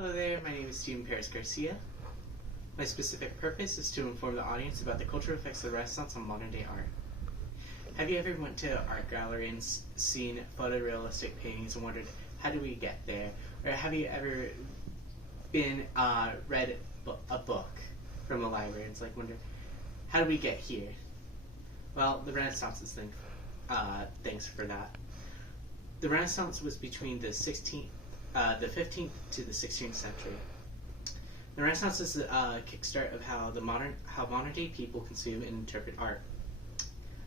Hello there, my name is Steven Perez Garcia. My specific purpose is to inform the audience about the cultural effects of the Renaissance on modern day art. Have you ever went to an art gallery and seen photorealistic paintings and wondered, how do we get there? Or have you ever read a book from a library and wondered, how do we get here? Well, the Renaissance is thanks for that. The Renaissance was between the 15th to the 16th century. The Renaissance is the kickstart of how modern day people consume and interpret art.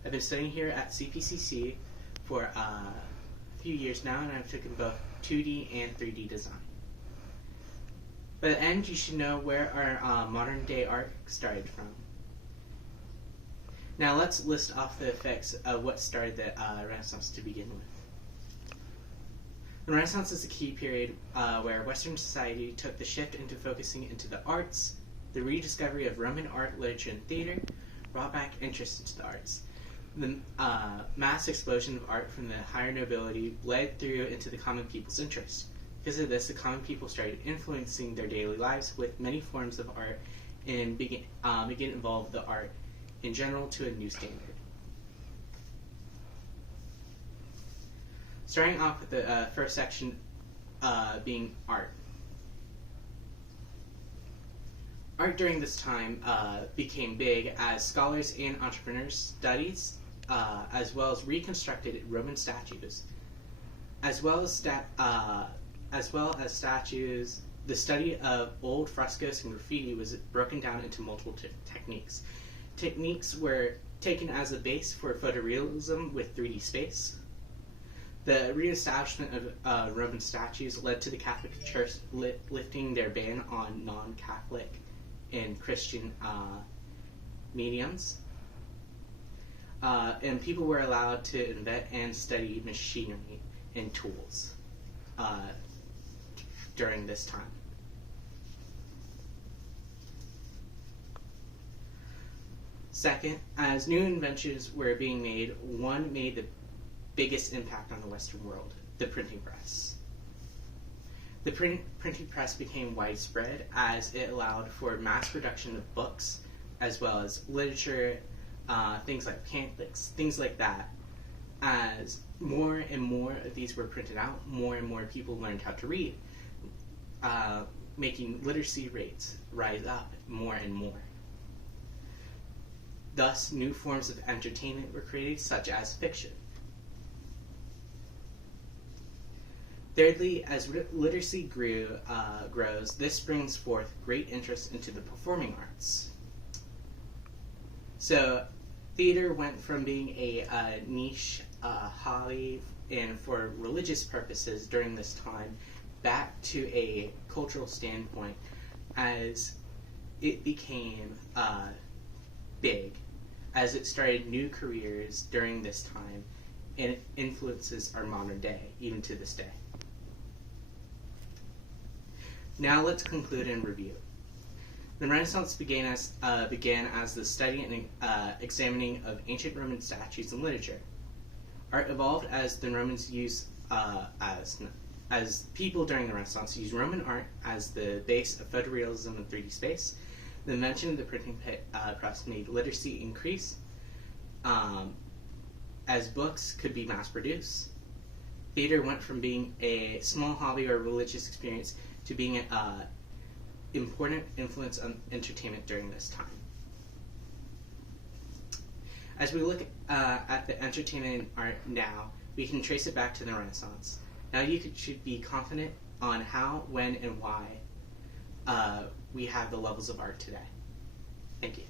I've been studying here at CPCC for a few years now, and I've taken both 2D and 3D design. By the end, you should know where our modern day art started from. Now let's list off the effects of what started the Renaissance to begin with. The Renaissance is a key period where Western society took the shift into focusing into the arts. The rediscovery of Roman art, literature, and theater brought back interest into the arts. The mass explosion of art from the higher nobility bled through into the common people's interest. Because of this, the common people started influencing their daily lives with many forms of art and begin to evolve the art in general to a new standard. Starting off with the first section being art. Art during this time became big as scholars and entrepreneurs studied as well as reconstructed Roman statues. As well as statues, the study of old frescoes and graffiti was broken down into multiple techniques. Techniques were taken as a base for photorealism with 3D space. The reestablishment of Roman statues led to the Catholic Church lifting their ban on non-Catholic and Christian mediums. And people were allowed to invent and study machinery and tools during this time. Second, as new inventions were being made, one made the biggest impact on the Western world, the printing press. The printing press became widespread as it allowed for mass production of books as well as literature, things like pamphlets, things like that. As more and more of these were printed out, more and more people learned how to read, making literacy rates rise up more and more. Thus, new forms of entertainment were created, such as fiction. Thirdly, as literacy grows, this brings forth great interest into the performing arts. So, theater went from being a niche hobby and for religious purposes during this time back to a cultural standpoint as it became big, as it started new careers during this time, and it influences our modern day, even to this day. Now let's conclude and review. The Renaissance began as the study and examining of ancient Roman statues and literature. Art evolved as the Romans as people during the Renaissance used Roman art as the base of photorealism and 3D space. The invention of the printing press made literacy increase as books could be mass-produced. Theater went from being a small hobby or religious experience to being an important influence on entertainment during this time. As we look at the entertainment art now, we can trace it back to the Renaissance. Now you should be confident on how, when, and why we have the levels of art today. Thank you.